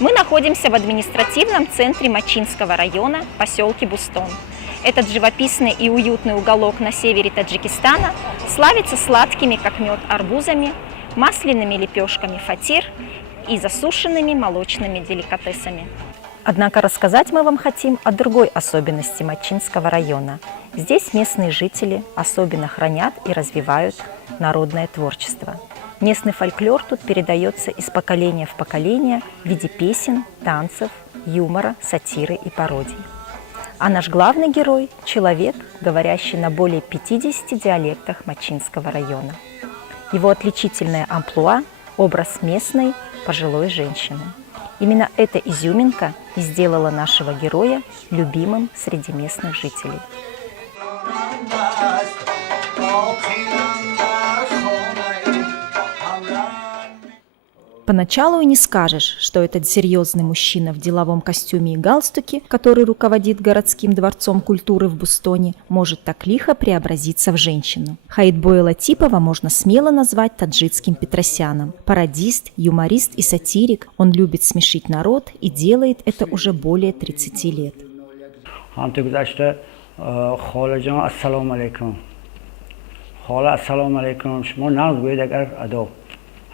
Мы находимся в административном центре Мачинского района, поселке Бустон. Этот живописный и уютный уголок на севере Таджикистана славится сладкими, как мед, арбузами, масляными лепешками фатир и засушенными молочными деликатесами. Однако рассказать мы вам хотим о другой особенности Мачинского района. Здесь местные жители особенно хранят и развивают народное творчество. Местный фольклор тут передается из поколения в поколение в виде песен, танцев, юмора, сатиры и пародий. А наш главный герой – человек, говорящий на более 50 диалектах Мачинского района. Его отличительное амплуа – образ местной пожилой женщины. Именно эта изюминка и сделала нашего героя любимым среди местных жителей. Поначалу и не скажешь, что этот серьезный мужчина в деловом костюме и галстуке, который руководит городским дворцом культуры в Бустоне, может так лихо преобразиться в женщину. Хаитбоя Латипова можно смело назвать таджикским Петросяном. Пародист, юморист и сатирик, он любит смешить народ и делает это уже более 30 лет.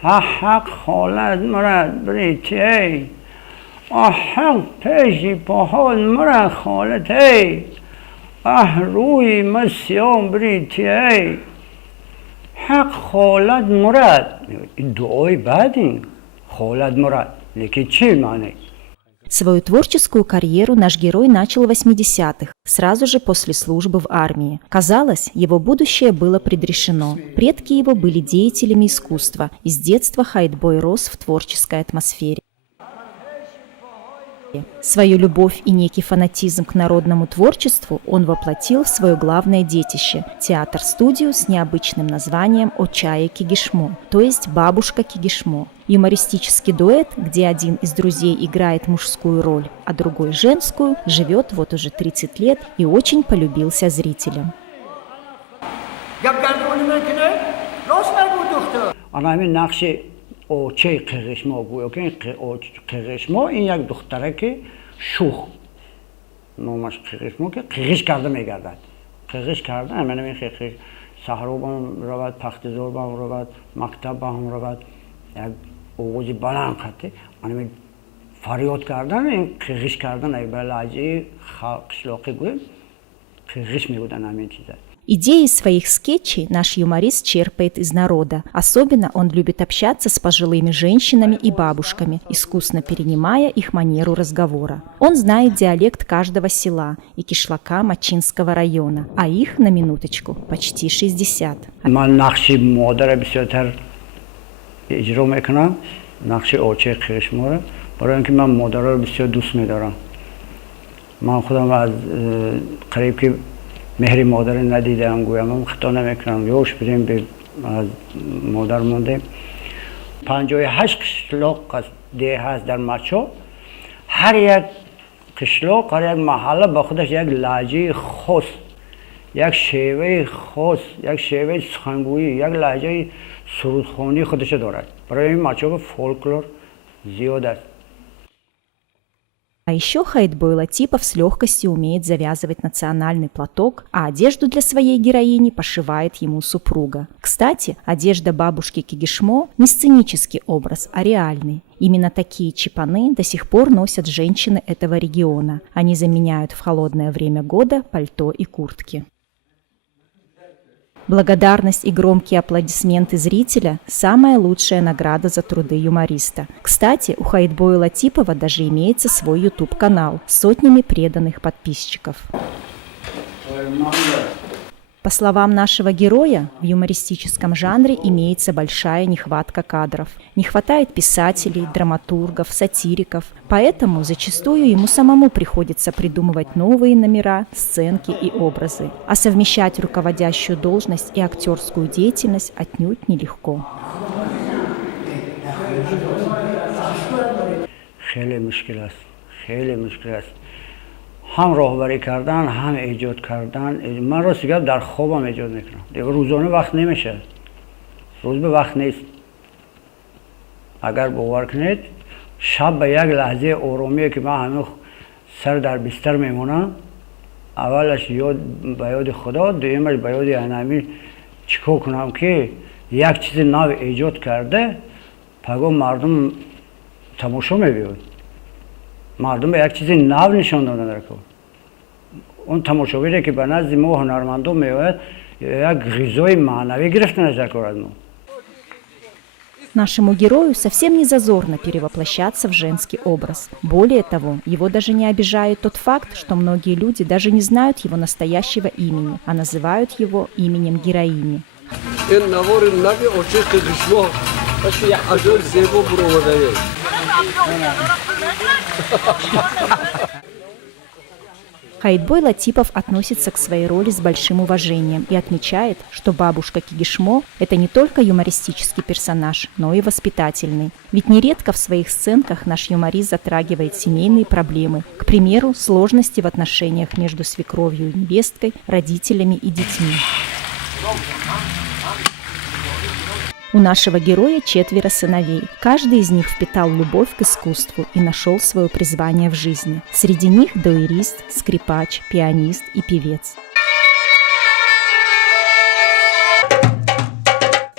حق خالد مرد بریتی حق پیشی پاهاد مرد خالتی روی مسیام بریتی حق خالد مرد این دعای بعدی خالد مرد لیکن چی معنی؟ Свою творческую карьеру наш герой начал в 80-х, сразу же после службы в армии. Казалось, его будущее было предрешено. Предки его были деятелями искусства, и с детства Хаитбой рос в творческой атмосфере. Свою любовь и некий фанатизм к народному творчеству он воплотил в свое главное детище – театр-студию с необычным названием «Очая Кигишмо», то есть «Бабушка Кигишмо». Юмористический дуэт, где один из друзей играет мужскую роль, а другой женскую, живет вот уже 30 лет и очень полюбился зрителям. اوچه قرقشما گویا که قرقشما این یک دختره که شوخ نامش قرقشما که قرقش کرده میگردد قرقش کرده همین این قرقش سحرو با هم رود پختزور با هم رود مکتب با هم رود یک اوغوزی بلند خطه همین فریاد کردن این قرقش کردن ای به لحجه قشلاقی گویم قرقش میبودن همین چیزه. Идеи своих скетчей наш юморист черпает из народа. Особенно он любит общаться с пожилыми женщинами и бабушками, искусно перенимая их манеру разговора. Он знает диалект каждого села и кишлака Мачинского района, а их, на минуточку, почти 60. من نقش مادر بسیارتر اجرا میکنم نقش آچه قرقشما برای اینکه من مادر رو بسیار دوست میدارم. من خودم از قریب که مهری مادر ندیدم گویم خطا نمیکنم یوش بریم به از مادر مونده 58 قشلاق ده هست در مچو هر یک قشلاق هر یک محله با خودش یک لهجه خاص یک شیوه خاص یک شیوه سخنگویی یک لهجه سرودخوانی خودش دارد برای این مچو فولکلور زیاد است. А еще Хаитбой Латипов с легкостью умеет завязывать национальный платок, а одежду для своей героини пошивает ему супруга. Кстати, одежда бабушки Кигишмо не сценический образ, а реальный. Именно такие чипаны до сих пор носят женщины этого региона. Они заменяют в холодное время года пальто и куртки. Благодарность и громкие аплодисменты зрителя – самая лучшая награда за труды юмориста. Кстати, у Хаитбоя Латипова даже имеется свой YouTube-канал с сотнями преданных подписчиков. По словам нашего героя, в юмористическом жанре имеется большая нехватка кадров. Не хватает писателей, драматургов, сатириков. Поэтому зачастую ему самому приходится придумывать новые номера, сценки и образы. А совмещать руководящую должность и актерскую деятельность отнюдь нелегко. هم راهبری کردن هم ایجاد کردن من راست میگم در خوابم ایجاد میکنم دیگه روزانه وقت نمیشه روز به وقت نیست اگر باور کنید شب به یک لحظه آرومیه که من هنوز سر در بستر میمونم، اولش یاد به یاد خدا، دویمش به یاد انمی چیکار کنم که یک چیز نو ایجاد کرده پگاه مردم تماشا میبینن، مردم به یک چیز نو نشان دادن که اون تماشاگری که به نزد ما هنرمندان میآید یک غذای معنوی گرفته نظر از ما. Нашему герою совсем не зазорно перевоплощаться в женский образ. Более того, его даже не обижает тот факт, что многие люди даже не знают его настоящего имени, а называют его именем героини. Хаитбой Латипов относится к своей роли с большим уважением и отмечает, что бабушка Кигишмо – это не только юмористический персонаж, но и воспитательный. Ведь нередко в своих сценках наш юморист затрагивает семейные проблемы, к примеру, сложности в отношениях между свекровью и невесткой, родителями и детьми. У нашего героя 4 сыновей. Каждый из них впитал любовь к искусству и нашел свое призвание в жизни. Среди них дуэрист, скрипач, пианист и певец.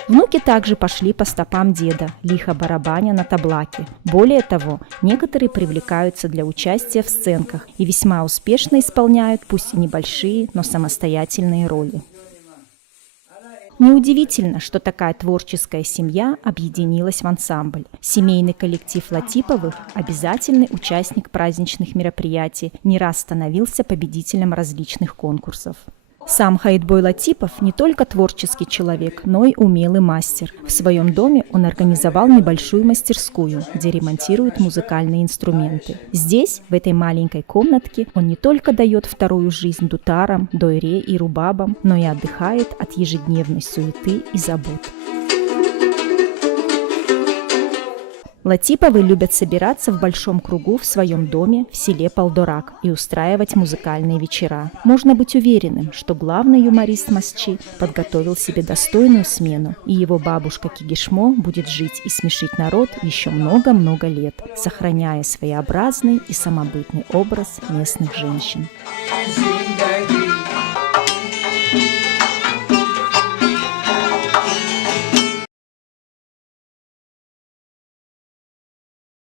Внуки также пошли по стопам деда, лихо барабаня на таблаке. Более того, некоторые привлекаются для участия в сценках и весьма успешно исполняют, пусть и небольшие, но самостоятельные роли. Неудивительно, что такая творческая семья объединилась в ансамбль. Семейный коллектив Латиповых – обязательный участник праздничных мероприятий, не раз становился победителем различных конкурсов. Сам Хаитбой Латипов не только творческий человек, но и умелый мастер. В своем доме он организовал небольшую мастерскую, где ремонтирует музыкальные инструменты. Здесь, в этой маленькой комнатке, он не только дает вторую жизнь дутарам, дойре и рубабам, но и отдыхает от ежедневной суеты и забот. Латиповы любят собираться в большом кругу в своем доме в селе Полдорак и устраивать музыкальные вечера. Можно быть уверенным, что главный юморист Масчи подготовил себе достойную смену, и его бабушка Кигишмо будет жить и смешить народ еще много-много лет, сохраняя своеобразный и самобытный образ местных женщин.